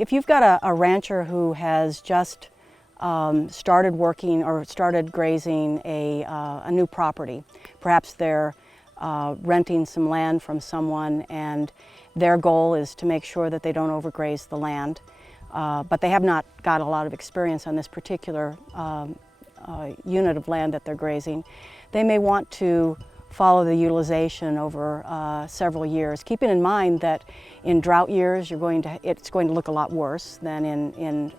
If you've got a rancher who has just started working or started grazing a new property, perhaps they're renting some land from someone and their goal is to make sure that they don't overgraze the land, but they have not got a lot of experience on this particular unit of land that they're grazing, they may want to follow the utilization over several years, keeping in mind that in drought years it's going to look a lot worse than in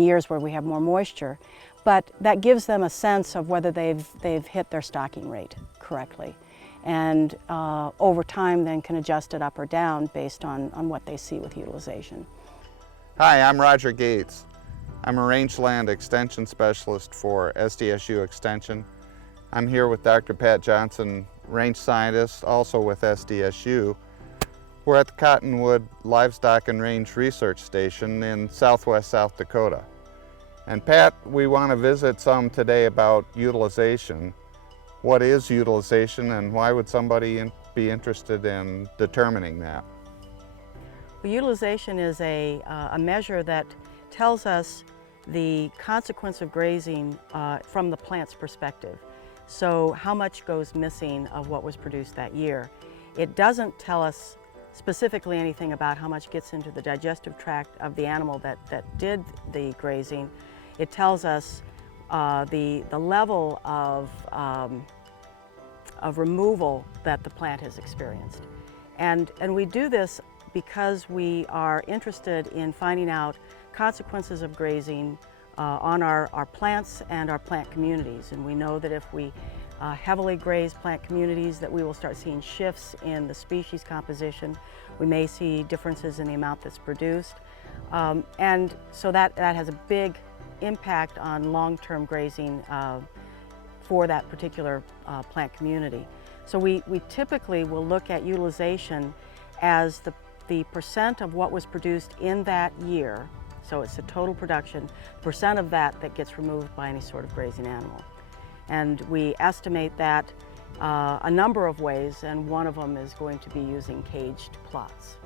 years where we have more moisture. But that gives them a sense of whether they've hit their stocking rate correctly, and over time then can adjust it up or down based on what they see with utilization. Hi, I'm Roger Gates. I'm a rangeland extension specialist for SDSU Extension. I'm here with Dr. Pat Johnson, range scientist, also with SDSU. We're at the Cottonwood Livestock and Range Research Station in southwest South Dakota. And Pat, we want to visit some today about utilization. What is utilization and why would somebody be interested in determining that? Well, utilization is a measure that tells us the consequence of grazing from the plant's perspective. So how much goes missing of what was produced that year. It doesn't tell us specifically anything about how much gets into the digestive tract of the animal that did the grazing. It tells us the level of removal that the plant has experienced. And we do this because we are interested in finding out consequences of grazing on our plants and our plant communities. And we know that if we heavily graze plant communities, that we will start seeing shifts in the species composition. We may see differences in the amount that's produced. And so that has a big impact on long-term grazing for that particular plant community. So we typically will look at utilization as the percent of what was produced in that year. So it's the total production, percent of that gets removed by any sort of grazing animal. And we estimate that a number of ways, and one of them is going to be using caged plots.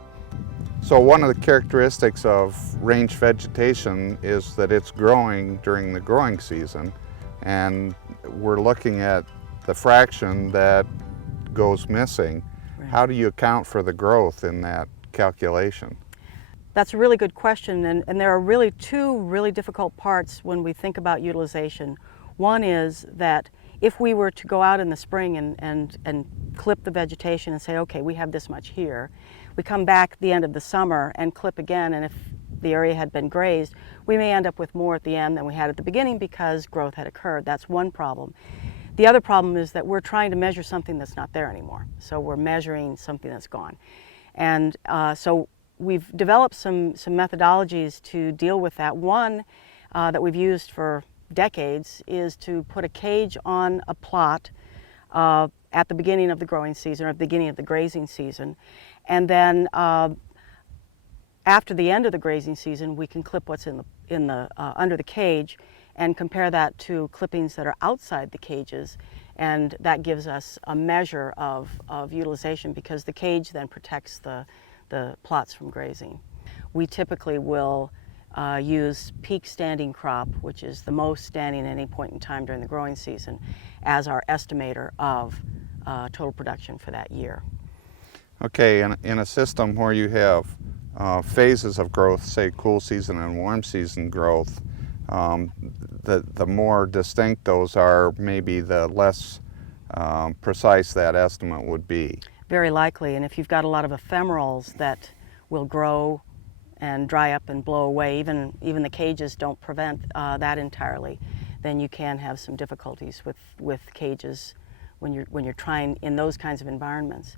So one of the characteristics of range vegetation is that it's growing during the growing season, and we're looking at the fraction that goes missing. Right. How do you account for the growth in that calculation? That's a really good question, and there are really two really difficult parts when we think about utilization. One is that if we were to go out in the spring and clip the vegetation and say, okay, we have this much here, we come back at the end of the summer and clip again, and if the area had been grazed, we may end up with more at the end than we had at the beginning because growth had occurred. That's one problem. The other problem is that we're trying to measure something that's not there anymore. So we're measuring something that's gone. And so we've developed some methodologies to deal with that. One that we've used for decades is to put a cage on a plot at the beginning of the growing season or at the beginning of the grazing season. And then after the end of the grazing season, we can clip what's under the cage and compare that to clippings that are outside the cages. And that gives us a measure of utilization because the cage then protects the plots from grazing. We typically will use peak standing crop, which is the most standing at any point in time during the growing season, as our estimator of total production for that year. Okay, in a system where you have phases of growth, say cool season and warm season growth, the more distinct those are, maybe the less precise that estimate would be. Very likely, and if you've got a lot of ephemerals that will grow and dry up and blow away, even the cages don't prevent that entirely, then you can have some difficulties with cages when you're trying in those kinds of environments.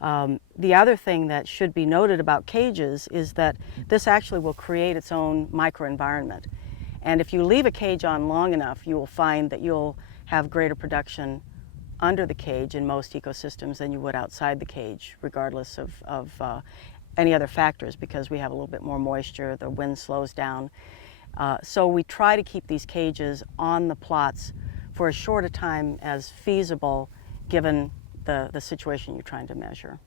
The other thing that should be noted about cages is that this actually will create its own microenvironment. And if you leave a cage on long enough, you will find that you'll have greater production under the cage in most ecosystems than you would outside the cage, regardless of any other factors, because we have a little bit more moisture, the wind slows down. So we try to keep these cages on the plots for as short a time as feasible, given the situation you're trying to measure.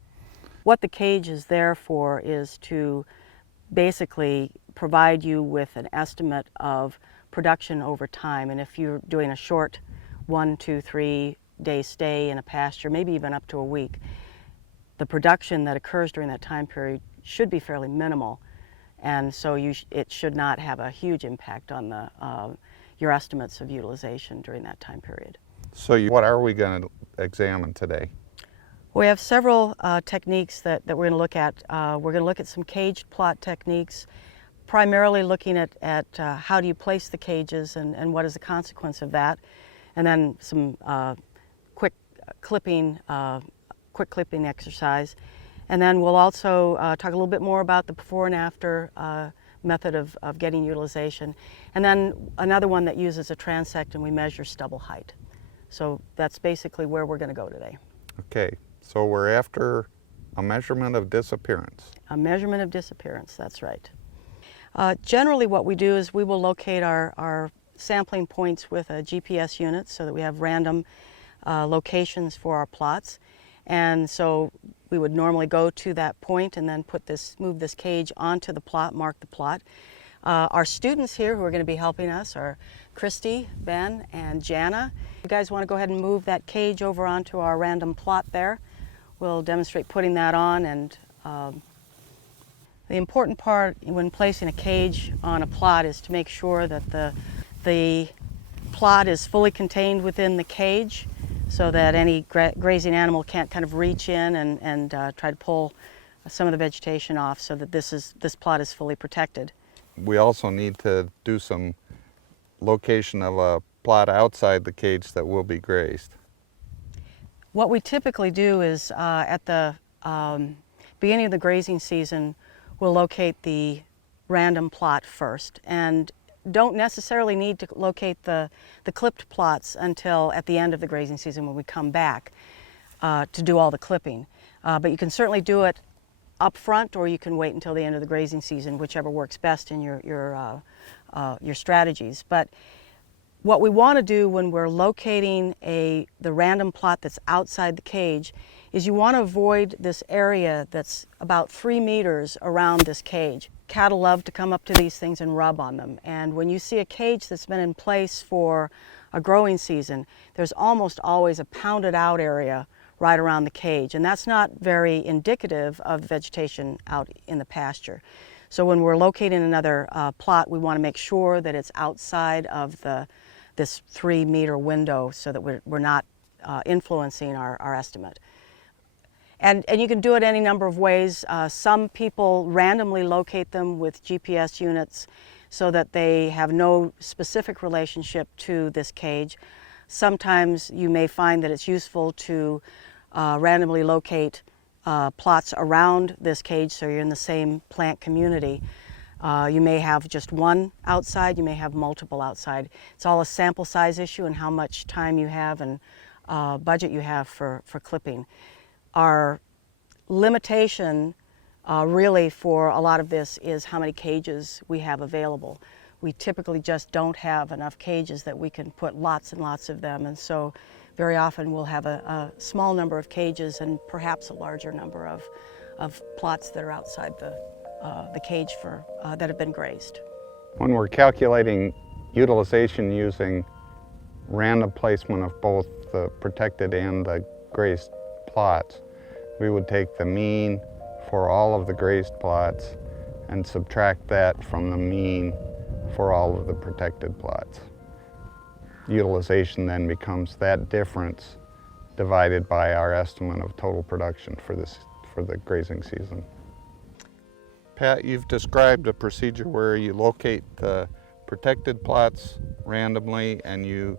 What the cage is there for is to basically provide you with an estimate of production over time. And if you're doing a short 1, 2, 3 day stay in a pasture, maybe even up to a week, the production that occurs during that time period should be fairly minimal. And so it should not have a huge impact on your estimates of utilization during that time period. So what are we going to examine today? We have several techniques that we're going to look at. We're going to look at some caged plot techniques, primarily looking at how do you place the cages and what is the consequence of that, and then some quick clipping exercise. And then we'll also talk a little bit more about the before and after method of getting utilization. And then another one that uses a transect, and we measure stubble height. So that's basically where we're going to go today. Okay, so we're after a measurement of disappearance. A measurement of disappearance, that's right. Generally what we do is we will locate our sampling points with a GPS unit so that we have random locations for our plots. And so we would normally go to that point and then move this cage onto the plot, mark the plot. Our students here who are going to be helping us are Christy, Ben, and Jana. You guys want to go ahead and move that cage over onto our random plot there. We'll demonstrate putting that on, and the important part when placing a cage on a plot is to make sure that the plot is fully contained within the cage, so that any grazing animal can't kind of reach in and try to pull some of the vegetation off, so that this plot is fully protected. We also need to do some location of a plot outside the cage that will be grazed. What we typically do is at the beginning of the grazing season, we'll locate the random plot first, and don't necessarily need to locate the clipped plots until at the end of the grazing season when we come back to do all the clipping. But you can certainly do it up front, or you can wait until the end of the grazing season, whichever works best in your strategies. But what we want to do when we're locating the random plot that's outside the cage is you want to avoid this area that's about 3 meters around this cage. Cattle love to come up to these things and rub on them. And when you see a cage that's been in place for a growing season, there's almost always a pounded out area right around the cage. And that's not very indicative of the vegetation out in the pasture. So when we're locating another plot, we want to make sure that it's outside of this 3 meter window so that we're not influencing our estimate. And you can do it any number of ways. Some people randomly locate them with GPS units so that they have no specific relationship to this cage. Sometimes you may find that it's useful to randomly locate plots around this cage so you're in the same plant community. You may have just one outside, you may have multiple outside. It's all a sample size issue and how much time you have and budget you have for clipping. Our limitation really for a lot of this is how many cages we have available. We typically just don't have enough cages that we can put lots and lots of them, and so very often we'll have a small number of cages and perhaps a larger number of plots that are outside the cage that have been grazed. When we're calculating utilization using random placement of both the protected and the grazed plots, we would take the mean for all of the grazed plots and subtract that from the mean for all of the protected plots. Utilization then becomes that difference divided by our estimate of total production for the grazing season. Pat, you've described a procedure where you locate the protected plots randomly and you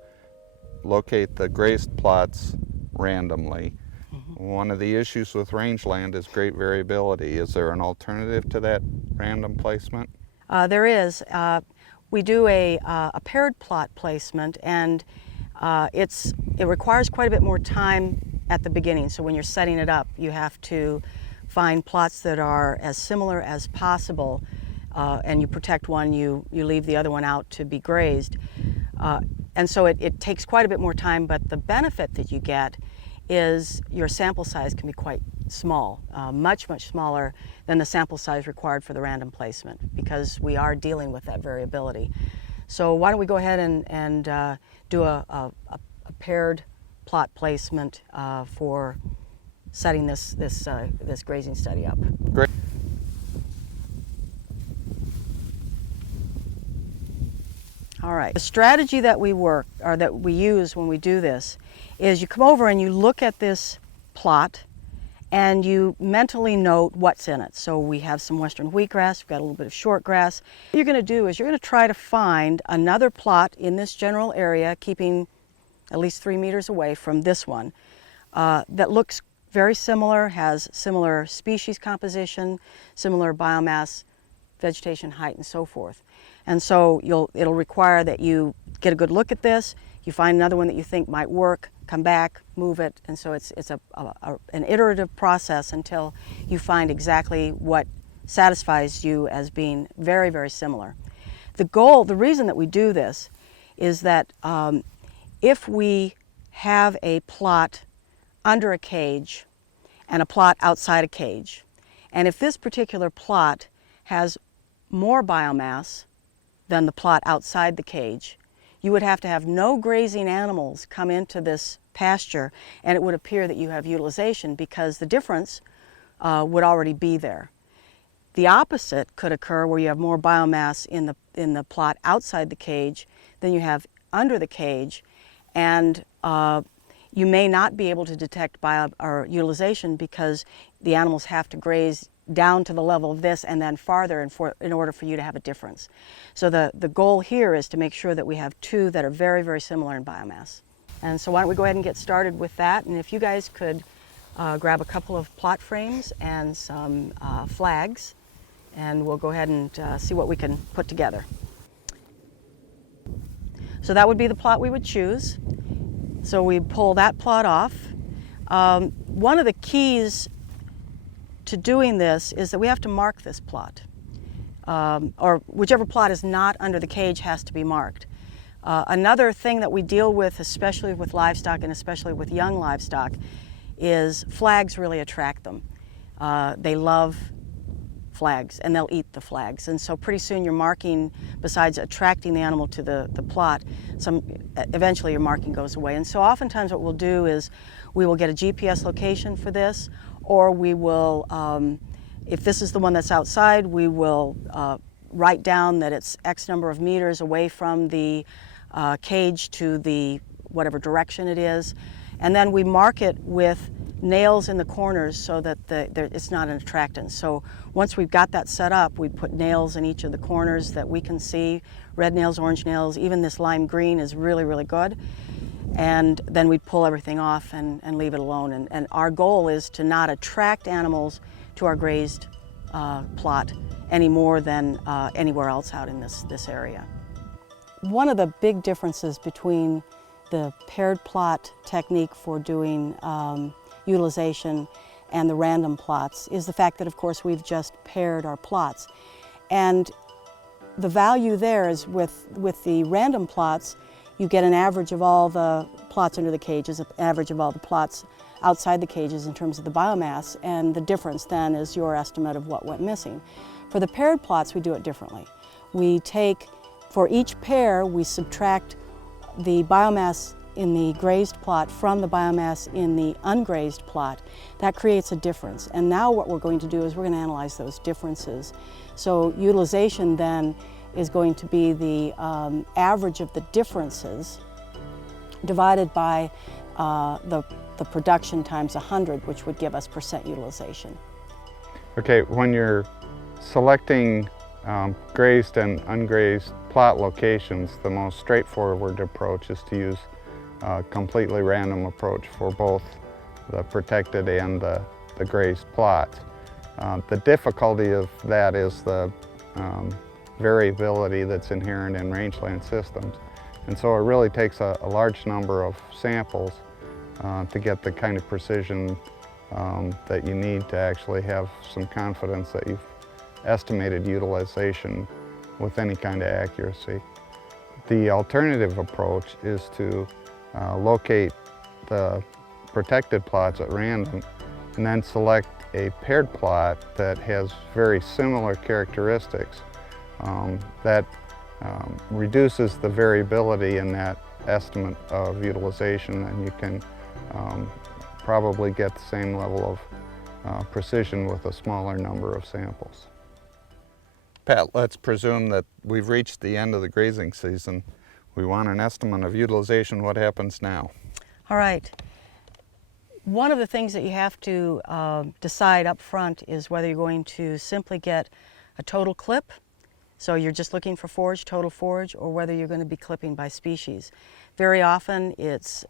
locate the grazed plots randomly. One of the issues with rangeland is great variability. Is there an alternative to that random placement? There is. We do a paired plot placement, and it requires quite a bit more time at the beginning. So when you're setting it up, you have to find plots that are as similar as possible, and you protect one, you leave the other one out to be grazed. And so it takes quite a bit more time, but the benefit that you get is your sample size can be quite small, much smaller than the sample size required for the random placement, because we are dealing with that variability. So why don't we go ahead and do a paired plot placement for setting this grazing study up. Great. All right. The strategy that we use when we do this is you come over and you look at this plot and you mentally note what's in it. So we have some western wheatgrass, we've got a little bit of shortgrass. What you're going to do is you're going to try to find another plot in this general area, keeping at least 3 meters away from this one, that looks very similar, has similar species composition, similar biomass, vegetation height, and so forth. And so it'll require that you get a good look at this, you find another one that you think might work, come back, move it, and so it's an iterative process until you find exactly what satisfies you as being very, very similar. The reason that we do this is that if we have a plot under a cage and a plot outside a cage, and if this particular plot has more biomass than the plot outside the cage, you would have to have no grazing animals come into this pasture, and it would appear that you have utilization because the difference would already be there. The opposite could occur where you have more biomass in the plot outside the cage than you have under the cage, and you may not be able to detect utilization because the animals have to graze down to the level of this and then farther in order for you to have a difference. So the goal here is to make sure that we have two that are very, very similar in biomass. And so why don't we go ahead and get started with that, and if you guys could grab a couple of plot frames and some flags, and we'll go ahead and see what we can put together. So that would be the plot we would choose. So we pull that plot off. One of the keys to doing this is that we have to mark this plot, or whichever plot is not under the cage has to be marked. Another thing that we deal with, especially with livestock and especially with young livestock, is flags really attract them. They love flags and they'll eat the flags, and so pretty soon you're marking, besides attracting the animal to the plot, eventually your marking goes away. And so oftentimes what we'll do is we will get a GPS location for this, or we will, if this is the one that's outside, we will write down that it's X number of meters away from the cage to the whatever direction it is, and then we mark it with nails in the corners so that it's not an attractant. So once we've got that set up, we put nails in each of the corners that we can see, red nails, orange nails, even this lime green is really, really good. And then we pull everything off and leave it alone. And our goal is to not attract animals to our grazed plot any more than anywhere else out in this area. One of the big differences between the paired plot technique for doing utilization and the random plots is the fact that, of course, we've just paired our plots. And the value there is with the random plots, you get an average of all the plots under the cages, an average of all the plots outside the cages in terms of the biomass, and the difference then is your estimate of what went missing. For the paired plots, we do it differently. We take, for each pair, we subtract the biomass in the grazed plot from the biomass in the ungrazed plot. That creates a difference. And now what we're going to do is we're going to analyze those differences. So utilization then is going to be the average of the differences divided by the production times 100, which would give us % utilization. Okay, when you're selecting grazed and ungrazed plot locations, the most straightforward approach is to use a completely random approach for both the protected and the grazed plots. The difficulty of that is the variability that's inherent in rangeland systems. And so it really takes a large number of samples to get the kind of precision that you need to actually have some confidence that you've estimated utilization with any kind of accuracy. The alternative approach is to locate the protected plots at random and then select a paired plot that has very similar characteristics. That reduces the variability in that estimate of utilization, and you can probably get the same level of precision with a smaller number of samples. Pat, let's presume that we've reached the end of the grazing season. We want an estimate of utilization. What happens now? All right. One of the things that you have to decide up front is whether you're going to simply get a total clip, so you're just looking for forage, total forage, or whether you're going to be clipping by species. Very often it's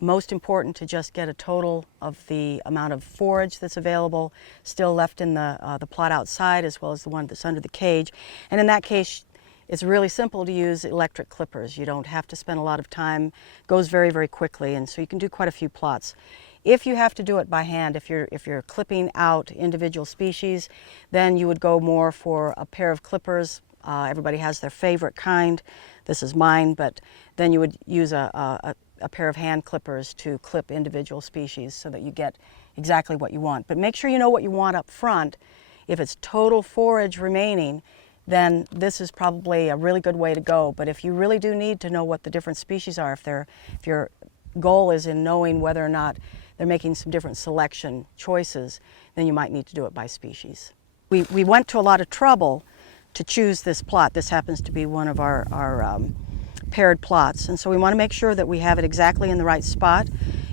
most important to just get a total of the amount of forage that's available, still left in the plot outside, as well as the one that's under the cage. And in that case, it's really simple to use electric clippers. You don't have to spend a lot of time. It goes very, very quickly, and so you can do quite a few plots. If you have to do it by hand, if you're clipping out individual species, then you would go more for a pair of clippers. Everybody has their favorite kind. This is mine, but then you would use a pair of hand clippers to clip individual species so that you get exactly what you want. But make sure you know what you want up front. If it's total forage remaining, then this is probably a really good way to go. But if you really do need to know what the different species are, if your goal is in knowing whether or not they're making some different selection choices, then you might need to do it by species. We went to a lot of trouble to choose this plot. This happens to be one of our paired plots, and so we want to make sure that we have it exactly in the right spot.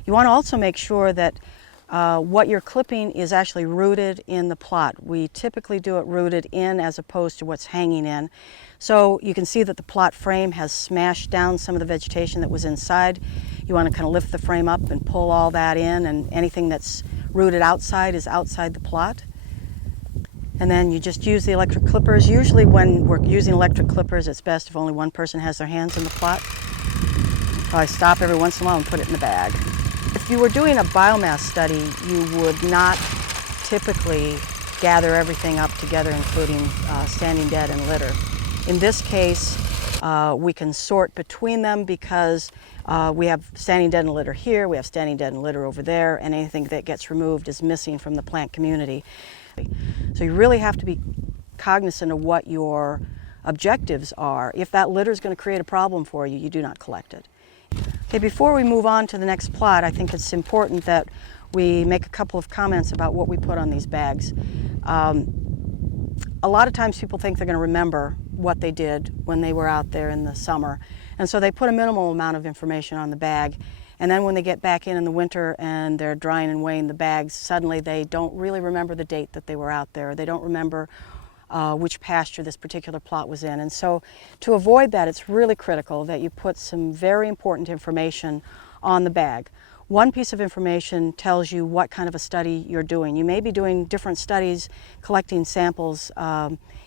You want to also make sure that what you're clipping is actually rooted in the plot. We typically do it rooted in as opposed to what's hanging in. So you can see that the plot frame has smashed down some of the vegetation that was inside. You want to kind of lift the frame up and pull all that in, and anything that's rooted outside is outside the plot. And then you just use the electric clippers. Usually when we're using electric clippers, it's best if only one person has their hands in the plot. Probably stop every once in a while and put it in the bag. If you were doing a biomass study, you would not typically gather everything up together, including standing dead and litter. In this case, we can sort between them because we have standing dead and litter here, we have standing dead and litter over there, and anything that gets removed is missing from the plant community. So you really have to be cognizant of what your objectives are. If that litter is going to create a problem for you, you do not collect it. Okay, before we move on to the next plot, I think it's important that we make a couple of comments about what we put on these bags. A lot of times people think they're going to remember what they did when they were out there in the summer, and so they put a minimal amount of information on the bag, and then when they get back in the winter and they're drying and weighing the bags, suddenly they don't really remember the date that they were out there. They don't remember which pasture this particular plot was in. And so to avoid that, it's really critical that you put some very important information on the bag. One piece of information tells you what kind of a study you're doing. You may be doing different studies, collecting samples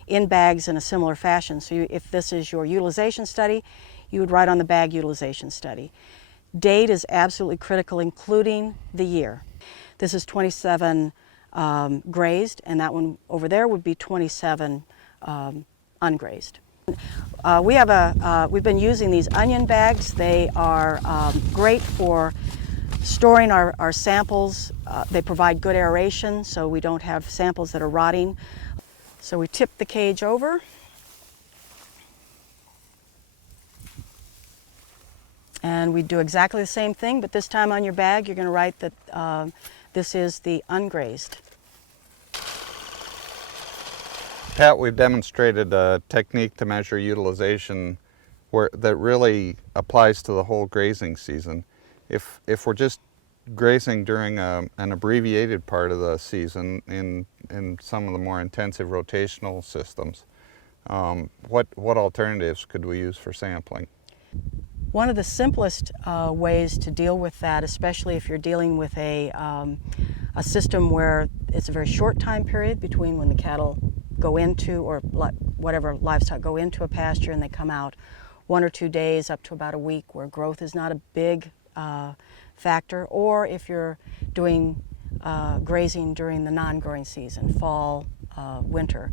in bags in a similar fashion. So if this is your utilization study, you would write on the bag utilization study. Date is absolutely critical, including the year. This is 27 grazed, and that one over there would be 27 ungrazed. We've been using these onion bags. They are great for storing our samples. They provide good aeration, so we don't have samples that are rotting. So we tip the cage over. And we do exactly the same thing, but this time on your bag, you're going to write that this is the ungrazed. Pat, we've demonstrated a technique to measure utilization that really applies to the whole grazing season. If we're just grazing during an abbreviated part of the season in some of the more intensive rotational systems, what alternatives could we use for sampling? One of the simplest ways to deal with that, especially if you're dealing with a system where it's a very short time period between when the cattle go into, or whatever livestock go into a pasture and they come out, 1 or 2 days up to about a week, where growth is not a big factor, or if you're doing grazing during the non-growing season, fall, winter,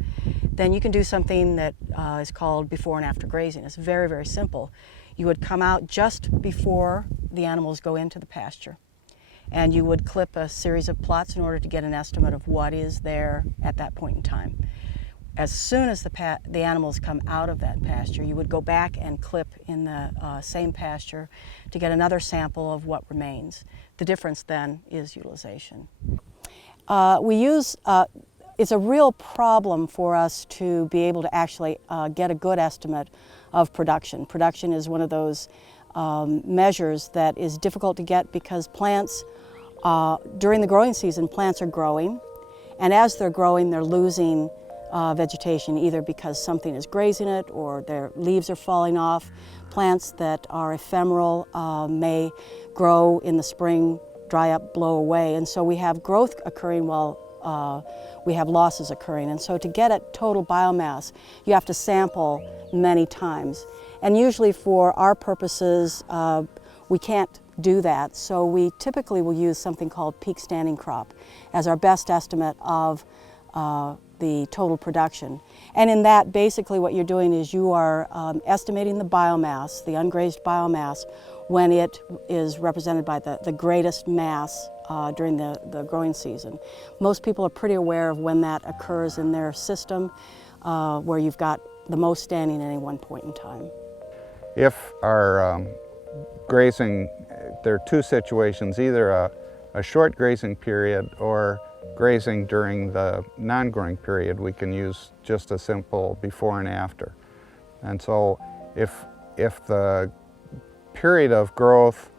then you can do something that is called before and after grazing. It's very, very simple. You would come out just before the animals go into the pasture, and you would clip a series of plots in order to get an estimate of what is there at that point in time. As soon as the animals come out of that pasture, you would go back and clip in the same pasture to get another sample of what remains. The difference then is utilization. It's a real problem for us to be able to actually get a good estimate of production. Production is one of those measures that is difficult to get because plants, during the growing season, plants are growing, and as they're growing, they're losing vegetation, either because something is grazing it or their leaves are falling off. Plants that are ephemeral may grow in the spring, dry up, blow away, and so we have growth occurring while we have losses occurring. And so to get at total biomass, you have to sample many times. And usually for our purposes, we can't do that, so we typically will use something called peak standing crop as our best estimate of the total production. And in that, basically what you're doing is you are estimating the biomass, the ungrazed biomass, when it is represented by the greatest mass during the growing season. Most people are pretty aware of when that occurs in their system, where you've got the most standing at any one point in time. If our grazing, there are two situations, either a short grazing period or grazing during the non-growing period. We can use just a simple before and after. And so if the period of growth,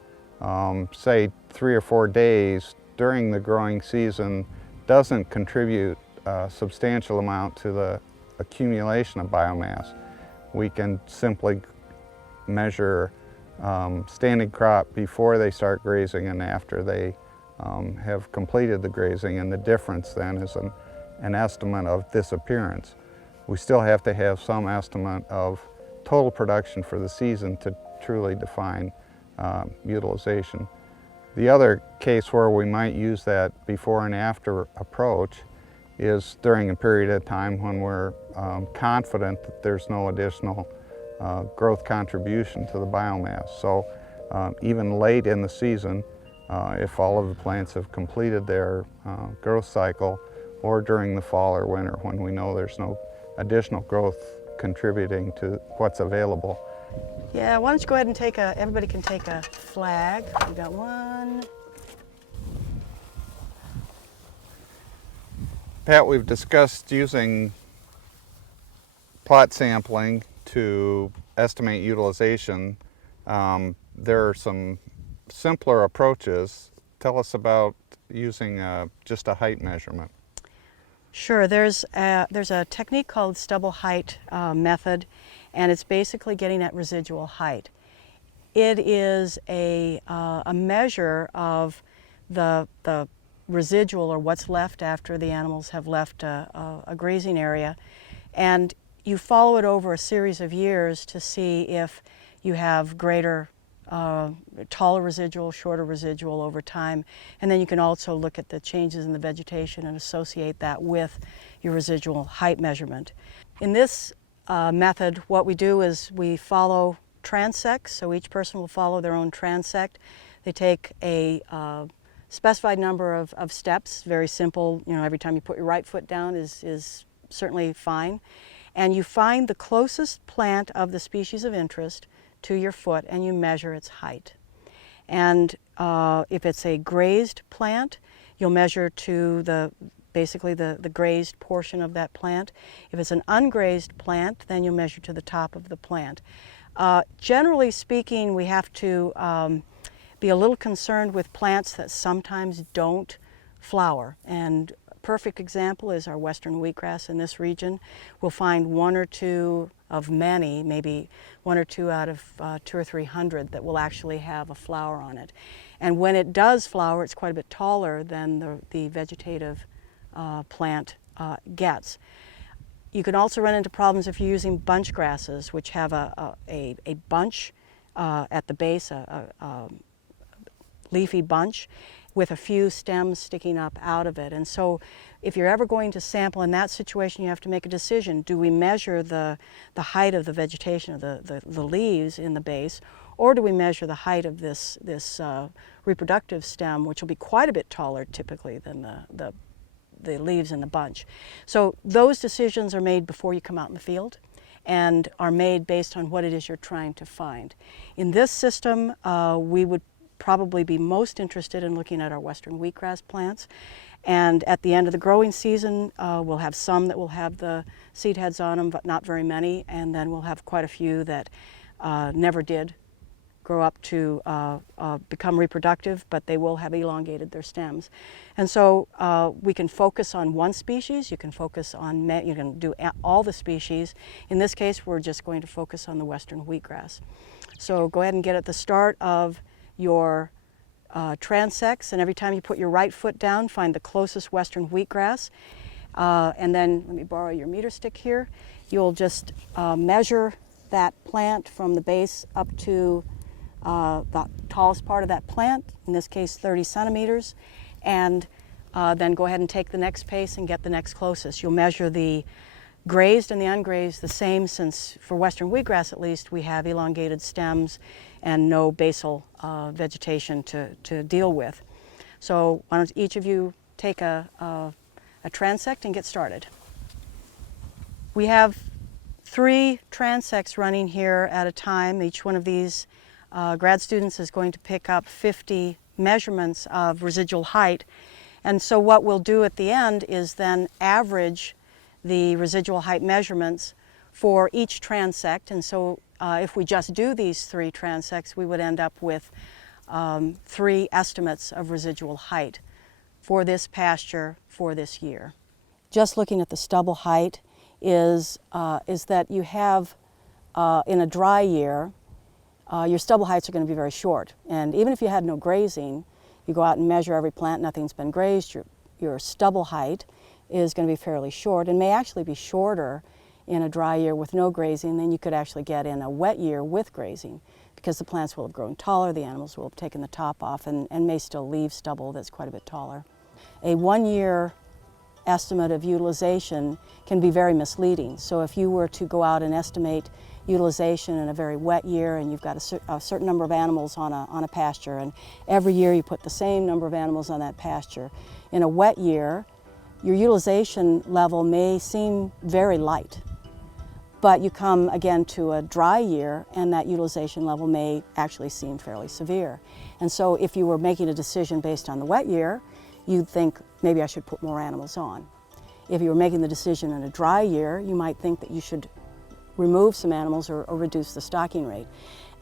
say 3 or 4 days during the growing season, doesn't contribute a substantial amount to the accumulation of biomass, we can simply measure standing crop before they start grazing and after they have completed the grazing, and the difference then is an estimate of disappearance. We still have to have some estimate of total production for the season to truly define utilization. The other case where we might use that before and after approach is during a period of time when we're confident that there's no additional growth contribution to the biomass. So even late in the season, if all of the plants have completed their growth cycle, or during the fall or winter when we know there's no additional growth contributing to what's available. Yeah, why don't you go ahead and everybody can take a flag. We got one. Pat, we've discussed using plot sampling to estimate utilization. There are some simpler approaches. Tell us about using just a height measurement. Sure, there's a technique called stubble height method, and it's basically getting at residual height. It is a measure of the residual, or what's left after the animals have left a grazing area, and you follow it over a series of years to see if you have greater taller residual, shorter residual over time, and then you can also look at the changes in the vegetation and associate that with your residual height measurement. In this method, what we do is we follow transects, so each person will follow their own transect. They take a specified number of steps, very simple, every time you put your right foot down is certainly fine, and you find the closest plant of the species of interest to your foot and you measure its height. And if it's a grazed plant, you'll measure to basically the grazed portion of that plant. If it's an ungrazed plant, then you'll measure to the top of the plant. Generally speaking, we have to be a little concerned with plants that sometimes don't flower. And a perfect example is our western wheatgrass in this region. We'll find one or two of many, maybe one or two out of 200 or 300 that will actually have a flower on it. And when it does flower, it's quite a bit taller than the vegetative plant gets. You can also run into problems if you're using bunch grasses, which have a bunch at the base, a leafy bunch with a few stems sticking up out of it. And so if you're ever going to sample in that situation, you have to make a decision. Do we measure the height of the vegetation of the leaves in the base, or do we measure the height of this reproductive stem, which will be quite a bit taller typically than the leaves in the bunch. So those decisions are made before you come out in the field and are made based on what it is you're trying to find. In this system, we would probably be most interested in looking at our western wheatgrass plants. And at the end of the growing season, we'll have some that will have the seed heads on them, but not very many. And then we'll have quite a few that never did grow up to become reproductive, but they will have elongated their stems. And so we can focus on one species, you can focus on, you can do all the species. In this case, we're just going to focus on the western wheatgrass. So go ahead and get at the start of your transects, and every time you put your right foot down, find the closest western wheatgrass. And then, let me borrow your meter stick here. You'll just measure that plant from the base up to the tallest part of that plant, in this case 30 centimeters, and then go ahead and take the next pace and get the next closest. You'll measure the grazed and the ungrazed the same, since for western wheatgrass at least we have elongated stems and no basal vegetation to deal with. So why don't each of you take a transect and get started. We have 3 transects running here at a time. Each one of these grad students is going to pick up 50 measurements of residual height. And so what we'll do at the end is then average the residual height measurements for each transect. And so if we just do these 3 transects, we would end up with 3 estimates of residual height for this pasture for this year. Just looking at the stubble height is that you have, in a dry year, your stubble heights are going to be very short. And even if you had no grazing, you go out and measure every plant, nothing's been grazed, your stubble height is going to be fairly short, and may actually be shorter in a dry year with no grazing than you could actually get in a wet year with grazing, because the plants will have grown taller, the animals will have taken the top off, and may still leave stubble that's quite a bit taller. A 1-year estimate of utilization can be very misleading. So if you were to go out and estimate utilization in a very wet year, and you've got a certain number of animals on a pasture, and every year you put the same number of animals on that pasture, in a wet year your utilization level may seem very light. But you come again to a dry year and that utilization level may actually seem fairly severe. And so if you were making a decision based on the wet year, you'd think, maybe I should put more animals on. If you were making the decision in a dry year, you might think that you should remove some animals or reduce the stocking rate.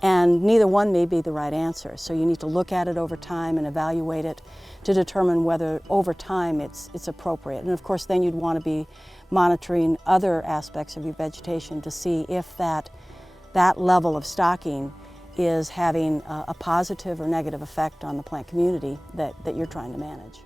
And neither one may be the right answer. So you need to look at it over time and evaluate it to determine whether over time it's appropriate. And of course then you'd want to be monitoring other aspects of your vegetation to see if that level of stocking is having a positive or negative effect on the plant community that you're trying to manage.